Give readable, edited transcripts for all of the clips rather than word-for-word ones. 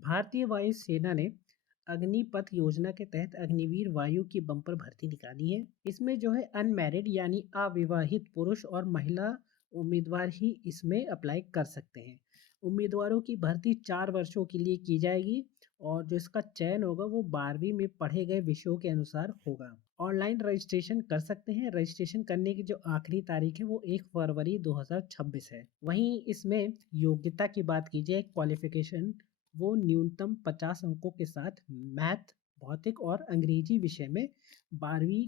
भारतीय वायुसेना ने अग्निपथ योजना के तहत अग्निवीर वायु की बम्पर भर्ती निकाली है। इसमें जो है अनमैरिड यानी अविवाहित पुरुष और महिला उम्मीदवार ही इसमें अप्लाई कर सकते हैं। उम्मीदवारों की भर्ती 4 वर्षों के लिए की जाएगी और जो इसका चयन होगा वो 12वीं में पढ़े गए विषयों के अनुसार होगा। ऑनलाइन रजिस्ट्रेशन कर सकते हैं। रजिस्ट्रेशन करने की जो आखिरी तारीख है वो 1 फरवरी 2026 है। वहीं इसमें योग्यता की बात की जाए, क्वालिफिकेशन, वो न्यूनतम 50 अंकों के साथ मैथ, भौतिक और अंग्रेजी विषय में 12वीं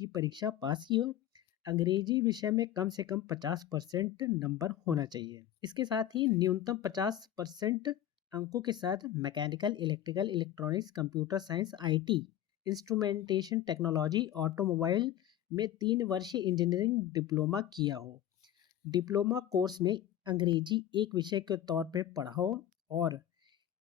की परीक्षा पास की हो। अंग्रेजी विषय में कम से कम 50% नंबर होना चाहिए। इसके साथ ही न्यूनतम 50% अंकों के साथ mechanical, electrical, electronics, computer science, IT, instrumentation technology, automobile में 3 वर्षीय इंजीनियरिंग डिप्लोमा किया हो। डिप्लोमा कोर्स में अंग्रेजी एक विषय के तौर पर पढ़ा हो और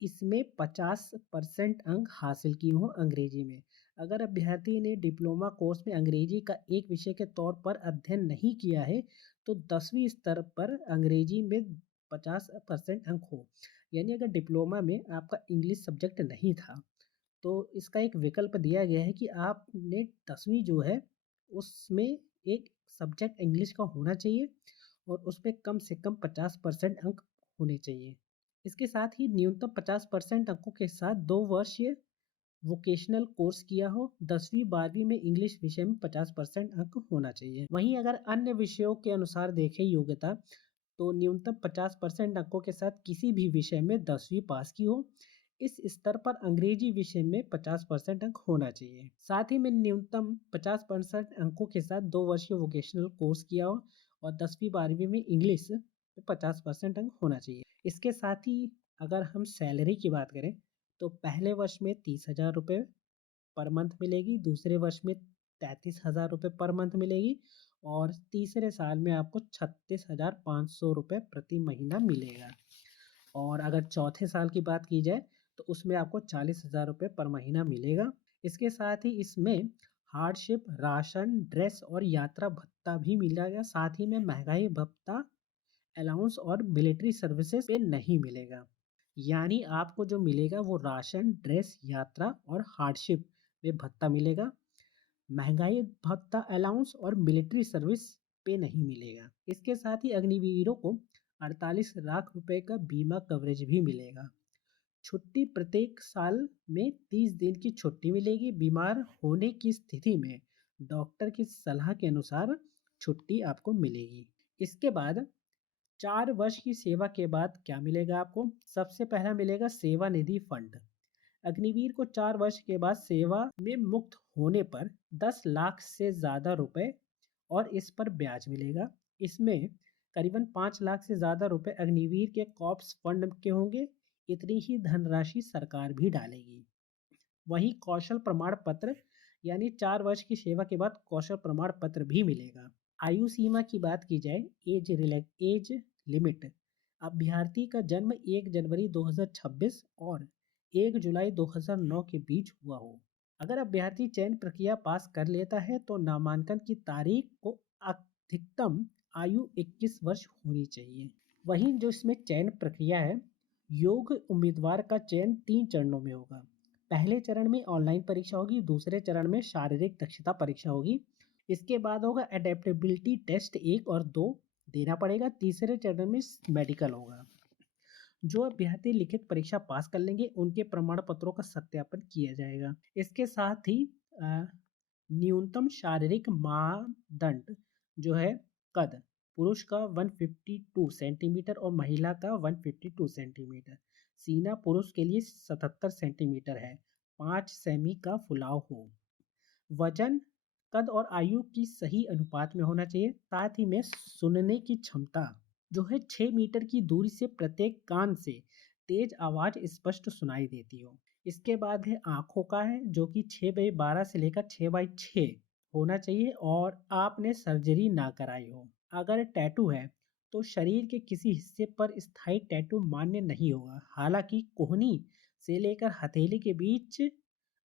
इसमें 50% अंक हासिल किए हों अंग्रेजी में। अगर अभ्यर्थी ने डिप्लोमा कोर्स में अंग्रेजी का एक विषय के तौर पर अध्ययन नहीं किया है तो 10वीं स्तर पर अंग्रेजी में 50% अंक हो। यानी अगर डिप्लोमा में आपका इंग्लिश सब्जेक्ट नहीं था तो इसका एक विकल्प दिया गया है कि आपने 10वीं जो है उसमें एक सब्जेक्ट इंग्लिश का होना चाहिए और उसमें कम से कम 50% अंक होने चाहिए। इसके साथ ही न्यूनतम 50% अंकों के साथ 2 वर्षीय वोकेशनल कोर्स किया हो। 10वीं 12वीं में इंग्लिश विषय में 50% अंक होना चाहिए। वहीं अगर अन्य विषयों के अनुसार देखें योग्यता, तो न्यूनतम 50% अंकों के साथ किसी भी विषय में 10वीं पास की हो। इस स्तर पर अंग्रेजी विषय में 50% अंक होना चाहिए। साथ ही में न्यूनतम 50% अंकों के साथ 2 वर्षीय वोकेशनल कोर्स किया हो और 10वीं 12वीं में इंग्लिश में 50% अंक होना चाहिए। इसके साथ ही अगर हम सैलरी की बात करें तो पहले वर्ष में 30,000 रुपये पर मंथ मिलेगी, दूसरे वर्ष में 33,000 रुपये पर मंथ मिलेगी और तीसरे साल में आपको 36,500 रुपये प्रति महीना मिलेगा। और अगर चौथे साल की बात की जाए तो उसमें आपको 40,000 रुपये पर महीना मिलेगा। इसके साथ ही इसमें हार्डशिप, राशन, ड्रेस और यात्रा भत्ता भी मिलेगा। साथ ही में महंगाई भत्ता, अलाउंस और मिलिट्री सर्विसेज पे नहीं मिलेगा। यानी आपको जो मिलेगा वो राशन, ड्रेस, यात्रा और हार्डशिप में भत्ता मिलेगा। महंगाई भत्ता, अलाउंस और मिलिट्री सर्विस पे नहीं मिलेगा। इसके साथ ही अग्निवीरों को 48 लाख रुपए का बीमा कवरेज भी मिलेगा। छुट्टी प्रत्येक साल में 30 दिन की छुट्टी मिलेगी। बीमार होने की स्थिति में डॉक्टर की सलाह के अनुसार छुट्टी आपको मिलेगी। इसके बाद 4 वर्ष की सेवा के बाद क्या मिलेगा आपको? सबसे पहला मिलेगा सेवानिधि फंड। अग्निवीर को 4 वर्ष के बाद सेवा में मुक्त होने पर 10 लाख से ज़्यादा रुपए और इस पर ब्याज मिलेगा। इसमें करीबन 5 लाख से ज़्यादा रुपए अग्निवीर के कॉर्प्स फंड के होंगे। इतनी ही धनराशि सरकार भी डालेगी। वहीं कौशल प्रमाण पत्र, यानी 4 वर्ष की सेवा के बाद कौशल प्रमाण पत्र भी मिलेगा। आयु सीमा की बात की जाए, एज लिमिट, अभ्यर्थी का जन्म 1 जनवरी 2026 और 1 जुलाई 2009 के बीच हुआ हो। अगर अभ्यर्थी चयन प्रक्रिया पास कर लेता है तो नामांकन की तारीख को अधिकतम आयु 21 वर्ष होनी चाहिए। वहीं जो इसमें चयन प्रक्रिया है, योग्य उम्मीदवार का चयन 3 चरणों में होगा। पहले चरण में ऑनलाइन परीक्षा होगी, दूसरे चरण में शारीरिक दक्षता परीक्षा होगी, इसके बाद होगा एडेप्टेबिलिटी टेस्ट 1 और 2 देना पड़ेगा, तीसरे चरण में मेडिकल होगा। जो अभ्यर्थी लिखित परीक्षा पास कर लेंगे उनके प्रमाण पत्रों का सत्यापन किया जाएगा। इसके साथ ही न्यूनतम शारीरिक मानदंड जो है, कद, पुरुष का 152 सेंटीमीटर और महिला का 152 सेंटीमीटर। सीना पुरुष के लिए 77 सेंटीमीटर है। 5 सेमी का फुलाव हो। वजन, कद और आयु की सही अनुपात में होना चाहिए। साथ ही में सुनने की क्षमता जो है 6 मीटर की दूरी से प्रत्येक कान से तेज आवाज स्पष्ट सुनाई देती हो। इसके बाद है आंखों का है, जो कि 6/12 से लेकर 6/6 होना चाहिए और आपने सर्जरी ना कराई हो। अगर टैटू है तो शरीर के किसी हिस्से पर स्थायी टैटू मान्य नहीं होगा। हालांकि कोहनी से लेकर हथेली के बीच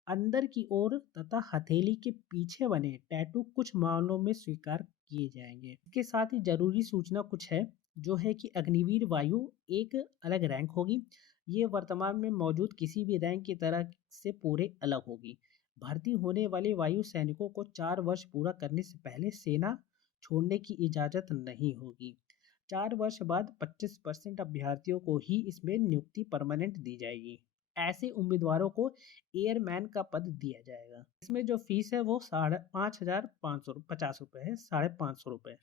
अंदर की ओर तथा हथेली के पीछे बने टैटू कुछ मामलों में स्वीकार किए जाएंगे। इसके साथ ही जरूरी सूचना कुछ है, जो है कि अग्निवीर वायु एक अलग रैंक होगी। ये वर्तमान में मौजूद किसी भी रैंक की तरह से पूरे अलग होगी। भर्ती होने वाले वायु सैनिकों को 4 वर्ष पूरा करने से पहले सेना छोड़ने की इजाज़त नहीं होगी। 4 वर्ष बाद 25% अभ्यर्थियों को ही इसमें नियुक्ति परमानेंट दी जाएगी। ऐसे उम्मीदवारों को एयरमैन का पद दिया जाएगा। इसमें जो फीस है वो 5,550 रुपये है, 550 रुपये।